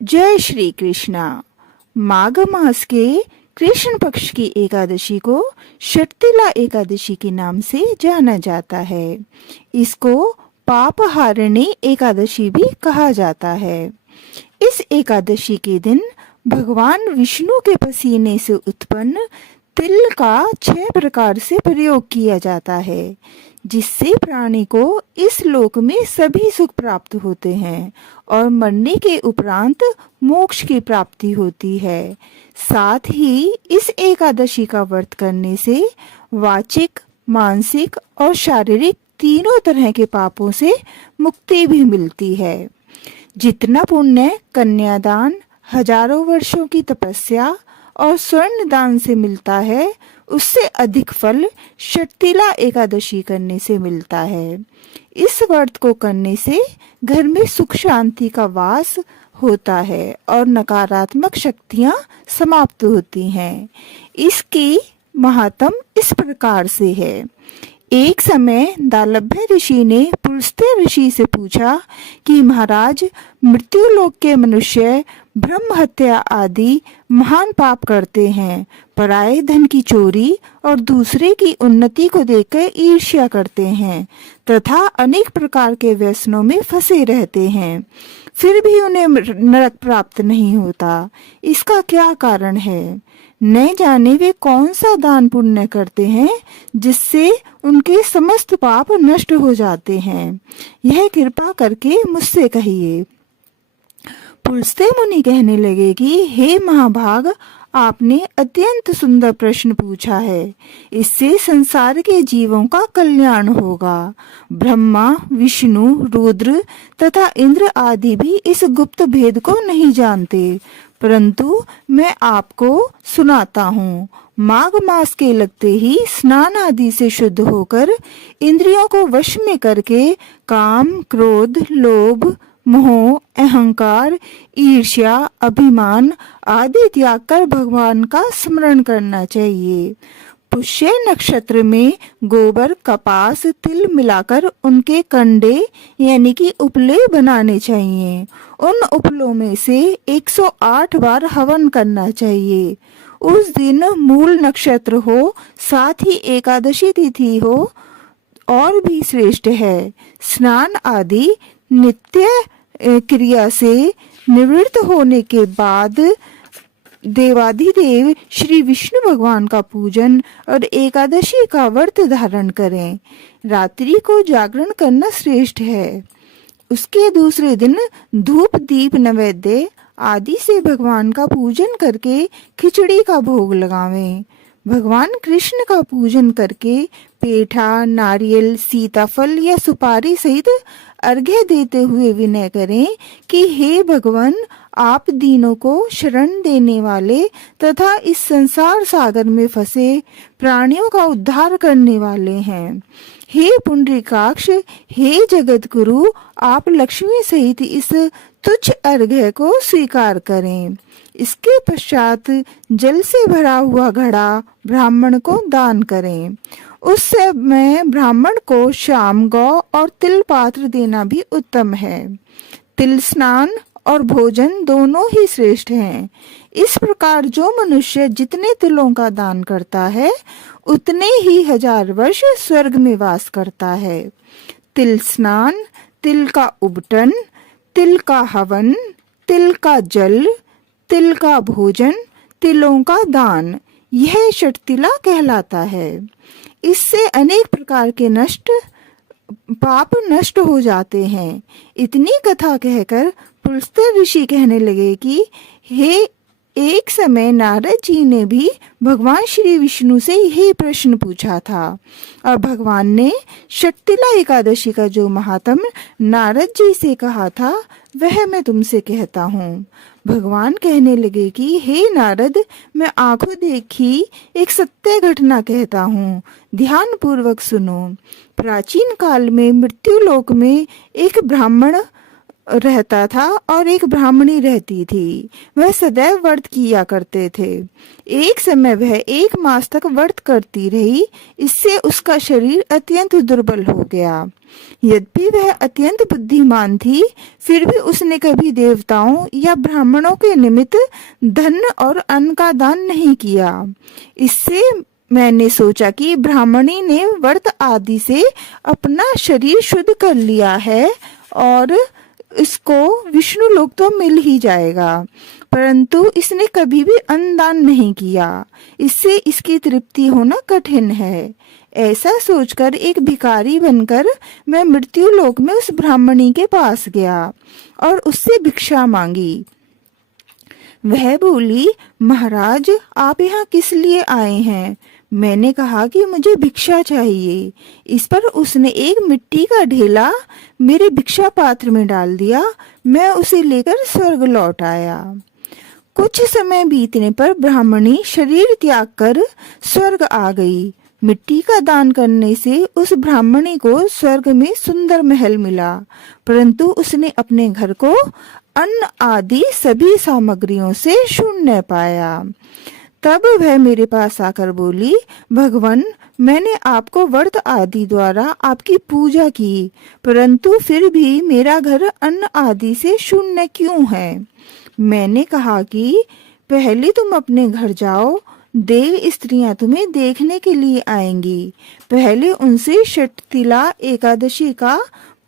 जय श्री कृष्णा। माघ मास के कृष्ण पक्ष की एकादशी को षटतिला एकादशी के नाम से जाना जाता है। इसको पापहारिणी एकादशी भी कहा जाता है। इस एकादशी के दिन भगवान विष्णु के पसीने से उत्पन्न तिल का 6 प्रकार से प्रयोग किया जाता है, जिससे प्राणी को इस लोक में सभी सुख प्राप्त होते हैं और मरने के उपरांत मोक्ष की प्राप्ति होती है। साथ ही इस एकादशी का व्रत करने से वाचिक, मानसिक और शारीरिक तीनों तरह के पापों से मुक्ति भी मिलती है। जितना पुण्य कन्यादान, हजारों वर्षों की तपस्या और स्वर्ण दान से मिलता है, उससे अधिक फल षटतिला एकादशी करने से मिलता है। इस व्रत को करने से घर में सुख शांति का वास होता है और नकारात्मक शक्तियां समाप्त होती हैं। इसकी महात्म इस प्रकार से है। एक समय दालभ्य ऋषि ने पुलस्त्य ऋषि से पूछा कि महाराज, मृत्युलोक के मनुष्य ब्रह्म हत्या आदि महान पाप करते हैं, पराये धन की चोरी और दूसरे की उन्नति को देखकर ईर्ष्या करते हैं तथा अनेक प्रकार के व्यसनों में फंसे रहते हैं, फिर भी उन्हें नरक प्राप्त नहीं होता। इसका क्या कारण है? न जाने वे कौन सा दान पुण्य करते हैं जिससे उनके समस्त पाप नष्ट हो जाते हैं। यह कृपा करके मुझसे कहिए। पुलस्त्य मुनि कहने लगे कि हे महाभाग, आपने अत्यंत सुंदर प्रश्न पूछा है। इससे संसार के जीवों का कल्याण होगा। ब्रह्मा, विष्णु, रुद्र तथा इंद्र आदि भी इस गुप्त भेद को नहीं जानते, परंतु मैं आपको सुनाता हूँ। माघ मास के लगते ही स्नान आदि से शुद्ध होकर इंद्रियों को वश में करके काम, क्रोध, लोभ, मोह, अहंकार, ईर्ष्या, अभिमान आदि त्याग कर भगवान का स्मरण करना चाहिए। पुष्य नक्षत्र में गोबर, कपास, तिल मिलाकर उनके कंडे यानी कि उपले बनाने चाहिए। उन उपलों में से 108 बार हवन करना चाहिए। उस दिन मूल नक्षत्र हो, साथ ही एकादशी तिथि हो और भी श्रेष्ठ है। स्नान आदि नित्य क्रिया से निवृत्त होने के बाद देवाधिदेव श्री विष्णु भगवान का पूजन और एकादशी का व्रत धारण करें। रात्रि को जागरण करना श्रेष्ठ है। उसके दूसरे दिन धूप, दीप, नैवेद्य आदि से भगवान का पूजन करके खिचड़ी का भोग लगावें। भगवान कृष्ण का पूजन करके पेठा, नारियल, सीताफल या सुपारी सहित अर्घ्य देते हुए विनय करें कि हे भगवान, आप दीनों को शरण देने वाले तथा इस संसार सागर में फंसे प्राणियों का उद्धार करने वाले हैं। हे पुंडरीकाक्ष, हे जगत गुरु, आप लक्ष्मी सहित इस तुच्छ अर्घ्य को स्वीकार करें। इसके पश्चात जल से भरा हुआ घड़ा ब्राह्मण को दान करें। उस समय ब्राह्मण को शाम, गौ और तिल पात्र देना भी उत्तम है। तिल स्नान और भोजन दोनों ही श्रेष्ठ हैं। इस प्रकार जो मनुष्य जितने तिलों का दान करता है, उतने ही 1000 वर्ष स्वर्ग में वास करता है। तिल स्नान, तिल का उबटन, तिल का हवन, तिल का जल, तिल का भोजन, तिलों का दान, यह षटतिला कहलाता है। इससे अनेक प्रकार के पाप नष्ट हो जाते हैं। इतनी कथा कहकर पुलस्त्य ऋषि कहने लगे कि हे, एक समय नारद जी ने भी भगवान श्री विष्णु से यही प्रश्न पूछा था और भगवान ने षटतिला एकादशी का जो महात्म नारद जी से कहा था, वह मैं तुमसे कहता हूँ। भगवान कहने लगे कि हे नारद, मैं आंखों देखी एक सत्य घटना कहता हूँ, ध्यान पूर्वक सुनो। प्राचीन काल में मृत्युलोक में एक ब्राह्मण रहता था और एक ब्राह्मणी रहती थी। वह सदैव व्रत किया करते थे। एक समय वह 1 मास तक व्रत करती रही। इससे उसका शरीर अत्यंत दुर्बल हो गया। यद्यपि वह अत्यंत बुद्धिमान थी, फिर भी उसने कभी देवताओं या ब्राह्मणों के निमित्त धन और अन्न का दान नहीं किया। इससे मैंने सोचा कि ब्राह्मणी ने व्रत आदि से अपना शरीर शुद्ध कर लिया है और इसको विष्णु लोक तो मिल ही जाएगा, परंतु इसने कभी भी अन्नदान नहीं किया। इससे इसकी तृप्ति होना कठिन है। ऐसा सोचकर एक भिखारी बनकर मैं मृत्यु लोक में उस ब्राह्मणी के पास गया और उससे भिक्षा मांगी। वह बोली, महाराज, आप यहाँ किस लिए आए हैं? मैंने कहा कि मुझे भिक्षा चाहिए। इस पर उसने एक मिट्टी का ढेला मेरे भिक्षा पात्र में डाल दिया। मैं उसे लेकर स्वर्ग लौट आया। कुछ समय बीतने पर ब्राह्मणी शरीर त्याग कर स्वर्ग आ गई। मिट्टी का दान करने से उस ब्राह्मणी को स्वर्ग में सुंदर महल मिला, परंतु उसने अपने घर को अन्न आदि सभी सामग्रियों से शून्य पाया। तब वह मेरे पास आकर बोली, भगवान, मैंने आपको व्रत आदि द्वारा आपकी पूजा की, परंतु फिर भी मेरा घर अन्न आदि से शून्य क्यों है? मैंने कहा कि पहले तुम अपने घर जाओ, देव स्त्रियां तुम्हें देखने के लिए आएंगी। पहले उनसे षटतिला एकादशी का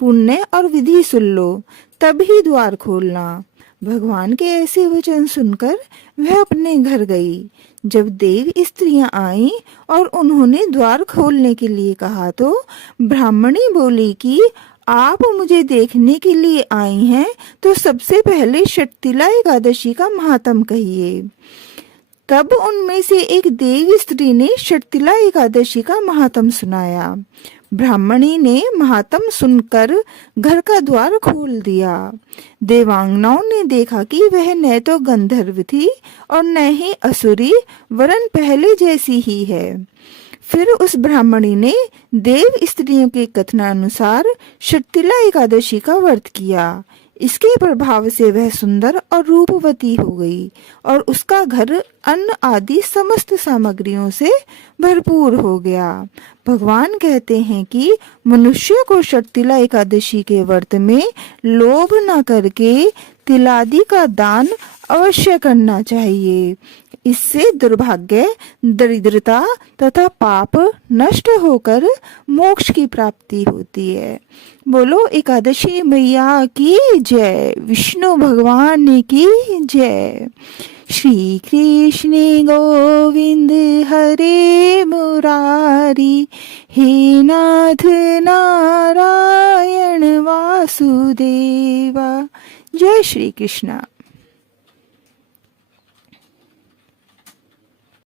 पुण्य और विधि सुन लो, तब ही द्वार खोलना। भगवान के ऐसे वचन सुनकर वह अपने घर गई। जब देव स्त्रियां आईं और उन्होंने द्वार खोलने के लिए कहा तो ब्राह्मणी बोली कि आप मुझे देखने के लिए आई हैं, तो सबसे पहले षटतिला एकादशी का महात्म कहिए। तब उनमें से एक देव स्त्री ने षटतिला एकादशी का महात्म सुनाया। ब्राह्मणी ने महात्म सुनकर घर का द्वार खोल दिया। देवांगनाओं ने देखा कि वह न तो गंधर्व थी और न ही असुरी, वरन पहले जैसी ही है। फिर उस ब्राह्मणी ने देव स्त्रियों के कथनानुसार षटतिला एकादशी का व्रत किया। इसके प्रभाव से वह सुंदर और रूपवती हो गई और उसका घर अन्न आदि समस्त सामग्रियों से भरपूर हो गया। भगवान कहते हैं कि मनुष्य को षटतिला एकादशी के व्रत में लोभ न करके तिलादि का दान अवश्य करना चाहिए। इससे दुर्भाग्य, दरिद्रता तथा पाप नष्ट होकर मोक्ष की प्राप्ति होती है। बोलो एकादशी मैया की जय, विष्णु भगवान की जय। श्री कृष्ण गोविंद हरे मुरारी, हे नाथ नारायण वासुदेवा। जय श्री कृष्ण।